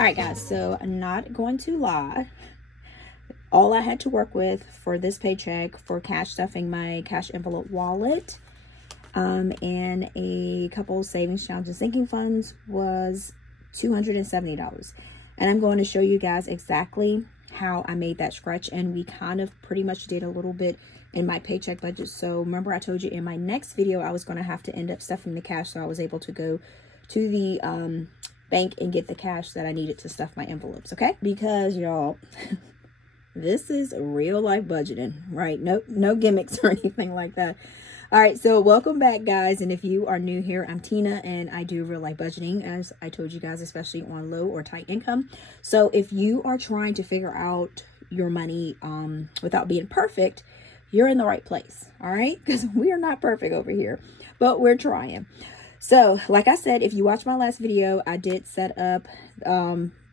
All right, guys, so I'm not going to lie. All I had to work with for this paycheck for cash stuffing my cash envelope wallet and a couple savings accounts and sinking funds was $270. And I'm going to show you guys exactly how I made that stretch. And we kind of pretty much did a little bit in my paycheck budget. So remember I told you in my next video I was going to have to end up stuffing the cash, so I was able to go to the bank and get the cash that I needed to stuff my envelopes. Okay, because y'all, this is real life budgeting, right? No gimmicks or anything like that. All right, so welcome back, guys. And if you are new here, I'm Tina and I do real life budgeting, as I told you guys, especially on low or tight income. So if you are trying to figure out your money without being perfect, you're in the right place. All right, because we are not perfect over here, but we're trying. So like I said, if you watched my last video, I did set up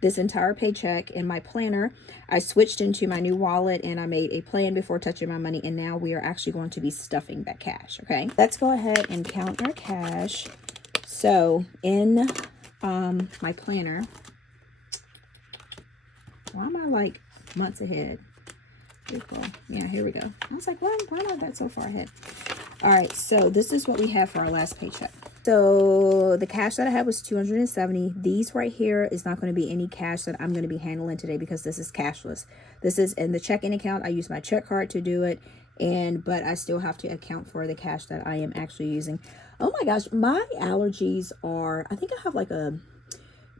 this entire paycheck in my planner. I switched into my new wallet and I made a plan before touching my money, and now we are actually going to be stuffing that cash. Okay, let's go ahead and count our cash. So in my planner, why am I like months ahead? Yeah, here we go. I was like, why am I that so far ahead? All right, so this is what we have for our last paycheck. So the cash that I had was $270. These right here is not going to be any cash that I'm going to be handling today because this is cashless. This is in the checking account. I use my check card to do it, but I still have to account for the cash that I am actually using. Oh my gosh, my allergies are, I think I have like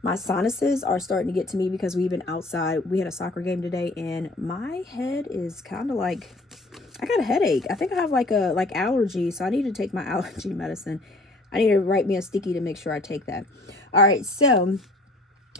my sinuses are starting to get to me because we've been outside. We had a soccer game today and my head is kind of like, I got a headache. I think I have like allergy, so I need to take my allergy medicine. I need to write me a sticky to make sure I take that. All right, so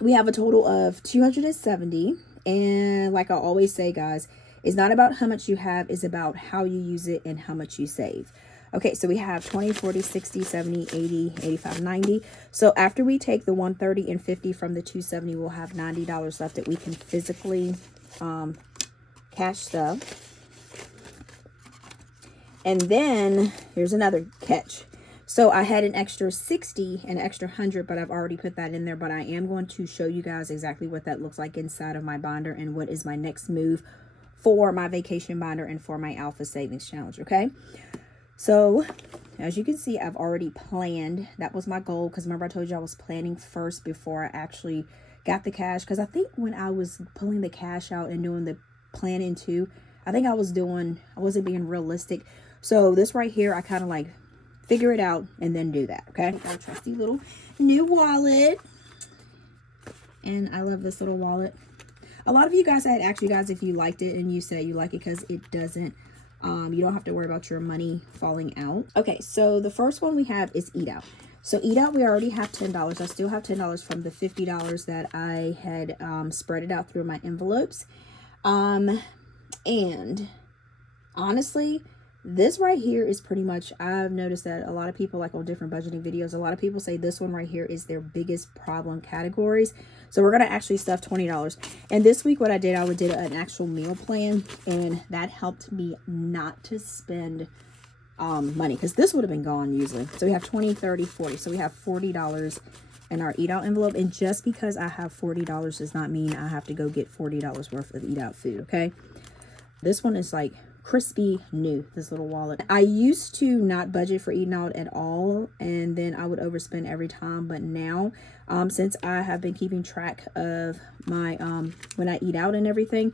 we have a total of 270. And like I always say, guys, it's not about how much you have, it's about how you use it and how much you save. Okay, so we have 20, 40, 60, 70, 80, 85, 90. So after we take the 130 and 50 from the 270, we'll have $90 left that we can physically cash stuff. And then here's another catch. So I had an extra 60 and an extra 100, but I've already put that in there. But I am going to show you guys exactly what that looks like inside of my binder and what is my next move for my vacation binder and for my Alpha Savings Challenge, okay? So as you can see, I've already planned. That was my goal because remember I told you I was planning first before I actually got the cash. Because I think when I was pulling the cash out and doing the planning too, I think I wasn't being realistic. So this right here, I kind of like figure it out and then do that. Okay, our trusty little new wallet, and I love this little wallet. A lot of you guys had asked you guys if you liked it, and you said you like it because it doesn't you don't have to worry about your money falling out. Okay, so the first one we have is Eat Out. So Eat Out, we already have $10. I still have $10 from the $50 that I had spread it out through my envelopes. And honestly, this right here is pretty much, I've noticed that a lot of people, like on different budgeting videos, a lot of people say this one right here is their biggest problem categories. So we're going to actually stuff $20. And this week what I did an actual meal plan, and that helped me not to spend money, because this would have been gone usually. So we have 20, 30, 40. So we have $40 in our Eat Out envelope. And just because I have $40 does not mean I have to go get $40 worth of Eat Out food, okay? This one is like crispy new, this little wallet. I used to not budget for eating out at all, and then I would overspend every time. But now since I have been keeping track of my when I eat out and everything,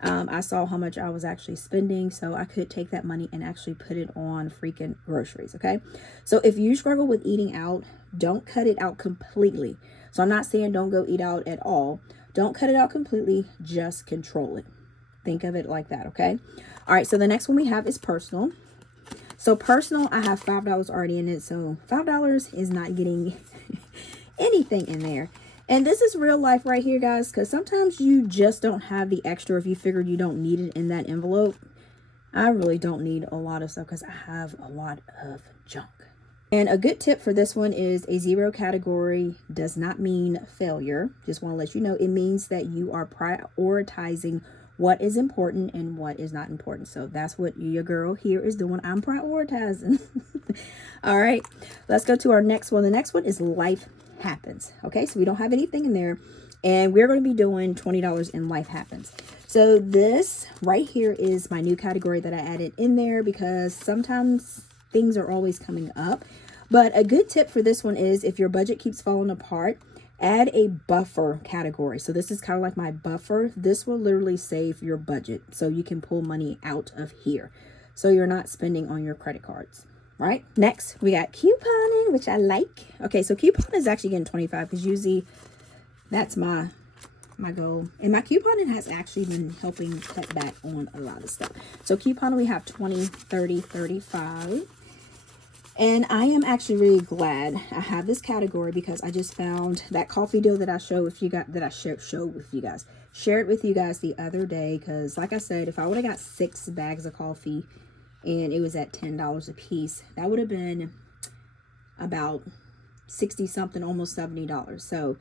I saw how much I was actually spending, so I could take that money and actually put it on freaking groceries. Okay, so if you struggle with eating out, don't cut it out completely. So I'm not saying don't go eat out at all. Don't cut it out completely, just control it. Think of it like that, okay? All right, so the next one we have is personal. So personal, I have $5 already in it. So $5 is not getting anything in there. And this is real life right here, guys, because sometimes you just don't have the extra if you figured you don't need it in that envelope. I really don't need a lot of stuff because I have a lot of junk. And a good tip for this one is a 0 category does not mean failure. Just want to let you know, it means that you are prioritizing what is important and what is not important. So that's what your girl here is doing. I'm prioritizing. All right, let's go to our next one. The next one is life happens. Okay, so we don't have anything in there. And we're going to be doing $20 in Life Happens. So this right here is my new category that I added in there because sometimes things are always coming up. But a good tip for this one is if your budget keeps falling apart, add a buffer category. So this is kind of like my buffer. This will literally save your budget. So you can pull money out of here. So you're not spending on your credit cards, right? Next, we got couponing, which I like. Okay, so coupon is actually getting 25 because usually that's my goal. And my couponing has actually been helping cut back on a lot of stuff. So couponing, we have 20, 30, 35. And I am actually really glad I have this category because I just found that coffee deal that I shared with you guys the other day. Because like I said, if I would have got 6 bags of coffee and it was at $10 a piece, that would have been about 60 something, almost $70. So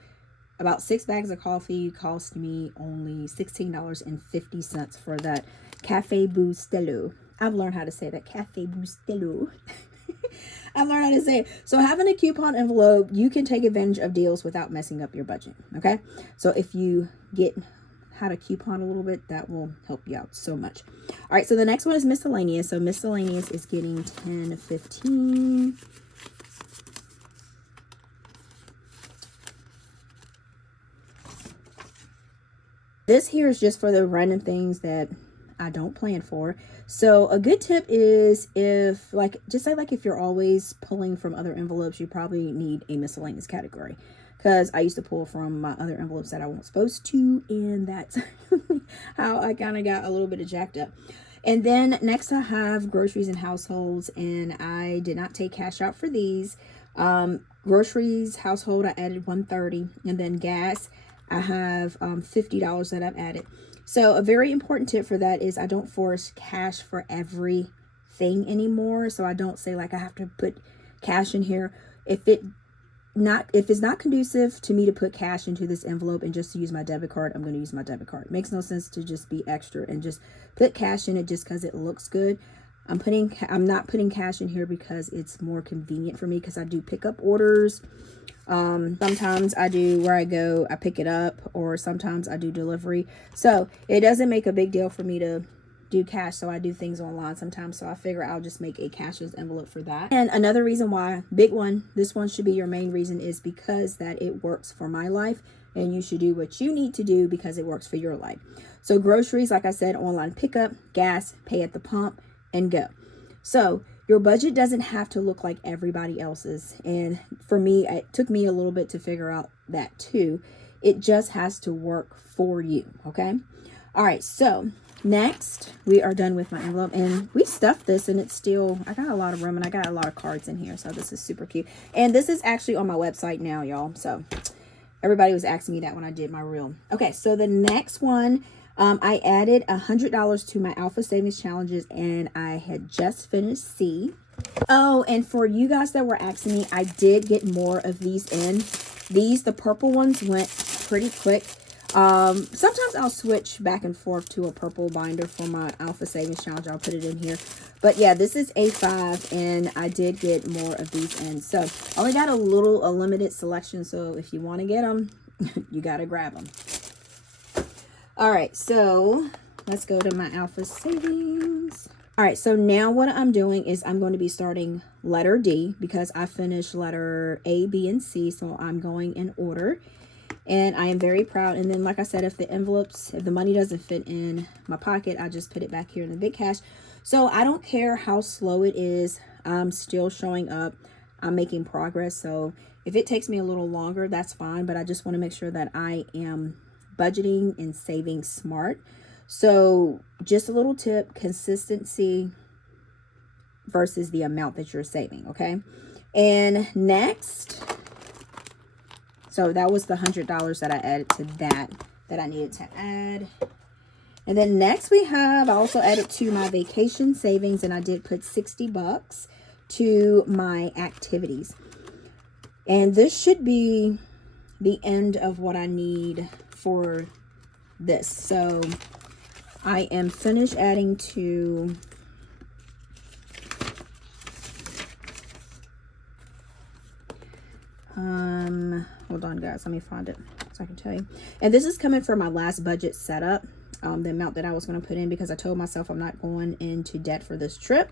about 6 bags of coffee cost me only $16.50 for that Cafe Bustelo. I've learned how to say that, Cafe Bustelo. I've learned how to say it. So having a coupon envelope, you can take advantage of deals without messing up your budget. Okay. So if you get how to coupon a little bit, that will help you out so much. All right. So the next one is miscellaneous. So miscellaneous is getting 10, 15. This here is just for the random things that I don't plan for. So a good tip is if if you're always pulling from other envelopes, you probably need a miscellaneous category, because I used to pull from my other envelopes that I wasn't supposed to, and that's how I kind of got a little bit of jacked up. And then next I have groceries and households, and I did not take cash out for these. Groceries, household, I added $130, and then gas, I have $50 that I've added. So a very important tip for that is I don't force cash for everything anymore. So I don't say like I have to put cash in here. If it's not conducive to me to put cash into this envelope and just to use my debit card, I'm going to use my debit card. It makes no sense to just be extra and just put cash in it just because it looks good. I'm not putting cash in here because it's more convenient for me, because I do pick up orders. Sometimes I do where I go, I pick it up, or sometimes I do delivery. So it doesn't make a big deal for me to do cash. So I do things online sometimes. So I figure I'll just make a cashless envelope for that. And another reason why, big one, this one should be your main reason, is because that it works for my life, and you should do what you need to do because it works for your life. So groceries, like I said, online pickup, gas, pay at the pump, and go. So your budget doesn't have to look like everybody else's. And for me, it took me a little bit to figure out that too. It just has to work for you. Okay. All right. So next we are done with my envelope, and we stuffed this, and it's still, I got a lot of room, and I got a lot of cards in here. So this is super cute. And this is actually on my website now, y'all. So everybody was asking me that when I did my reel. Okay. So the next one, I added $100 to my Alpha Savings Challenges, and I had just finished C. Oh, and for you guys that were asking me, I did get more of these in. The purple ones went pretty quick. Sometimes I'll switch back and forth to a purple binder for my Alpha Savings Challenge. I'll put it in here. But yeah, this is A5, and I did get more of these in. So I only got a limited selection. So if you want to get them, you got to grab them. All right, so let's go to my Alpha Savings. All right, so now what I'm doing is I'm going to be starting letter D, because I finished letter A, B, and C. So I'm going in order, and I am very proud. And then, like I said, if the money doesn't fit in my pocket, I just put it back here in the big cash. So I don't care how slow it is. I'm still showing up. I'm making progress. So if it takes me a little longer, that's fine. But I just want to make sure that I am budgeting and saving smart. So just a little tip: consistency versus the amount that you're saving. Okay. And next, so that was the $100 that I added to that I needed to add. And then next I also added to my vacation savings, and I did put $60 to my activities. And this should be the end of what I need for this. So I am finished adding to hold on guys, let me find it. so I can tell you. And this is coming from my last budget setup, the amount that I was going to put in, because I told myself I'm not going into debt for this trip.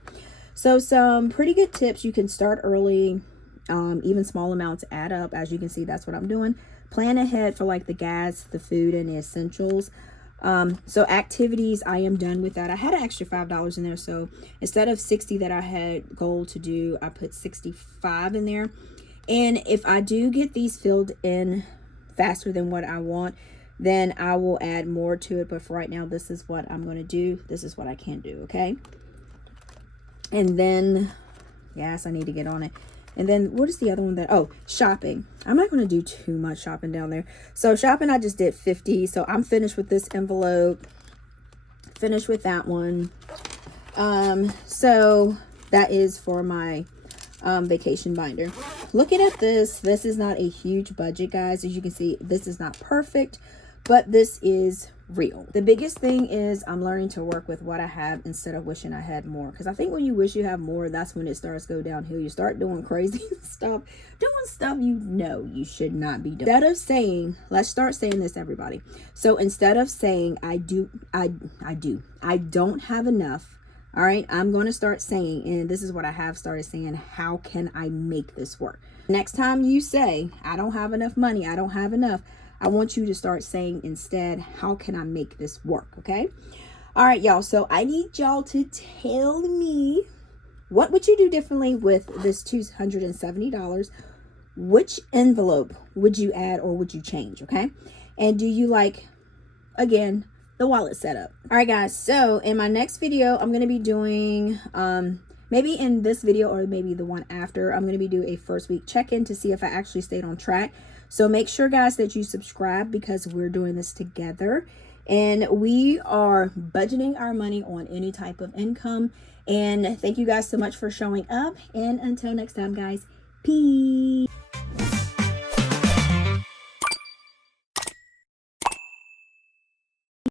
So some pretty good tips. You can start early. Even small amounts add up. As you can see, that's what I'm doing. Plan ahead for like the gas, the food, and the essentials. So activities, I am done with that. I had an extra $5 in there, so instead of 60 that I had goal to do, I put 65 in there. And if I do get these filled in faster than what I want, then I will add more to it. But for right now, this is what I'm going to do. This is what I can do. Okay. And then, yes, I need to get on it. And then what is the other one that, oh, shopping. I'm not going to do too much shopping down there. So shopping, I just did 50. So I'm finished with this envelope. Finished with that one. So that is for my vacation binder. Looking at this is not a huge budget, guys. As you can see, this is not perfect, but this is real. The biggest thing is I'm learning to work with what I have instead of wishing I had more, because I think when you wish you have more, that's when it starts to go downhill. You start doing crazy stuff, doing stuff you know you should not be doing. Instead of saying, let's start saying this, everybody. So instead of saying I don't have enough, all right, I'm going to start saying, and this is what I have started saying, how can I make this work? Next time you say I don't have enough money, I don't have enough, I want you to start saying instead, how can I make this work? Okay. All right, y'all. So I need y'all to tell me, what would you do differently with this $270? Which envelope would you add or would you change? Okay. And do you like, again, the wallet setup? All right, guys. So in my next video, I'm going to be doing, maybe in this video or maybe the one after, I'm going to be doing a first week check-in to see if I actually stayed on track. So make sure, guys, that you subscribe, because we're doing this together and we are budgeting our money on any type of income. And thank you guys so much for showing up. And until next time, guys, peace.